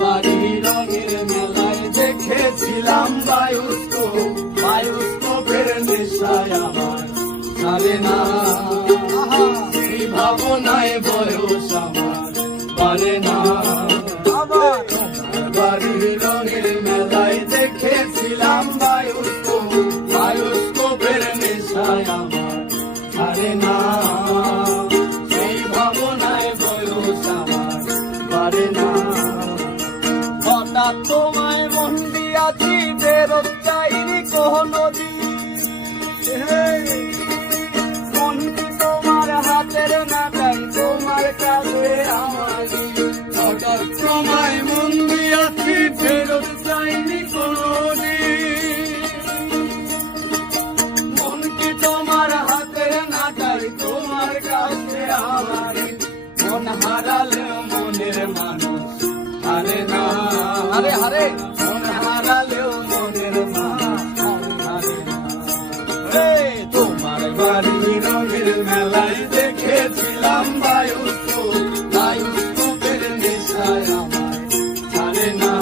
বাড়ি রঙের মেলায় দেখেছিলাম বায়ুস্কোপের নেশায় আমার ছাড়ে না। এই ভাবনায় বয়স আমার পারে না। তোমার বাড়ি রঙের মেলায় দেখেছিলাম বায়ুস্কোপের নেশায় আমার ছাড়ে না। এই ভাবনায় বয়স আমার পারে না। হঠাৎ তোমায় মন দিয়াছি ফেরত চাইনি কোনদিন। মন কি তোমার হাতের না চাই তোমার কাছে আমারই। হঠাৎ তোমায় মন দিয়াছি ফেরত চাইনি কোনদিন। মন কি তোমার হাতের না চাই তোমার কাছে আমারই। মন হারালেও মনের মানুষ হারে না। হারে হারে মন হারালেও মনের মানুষ হারে না। তোমার বাড়ি রঙের মেলায় দেখেছিলাম বায়ুস্কোপের নেশায় আমার ছাড়ে না।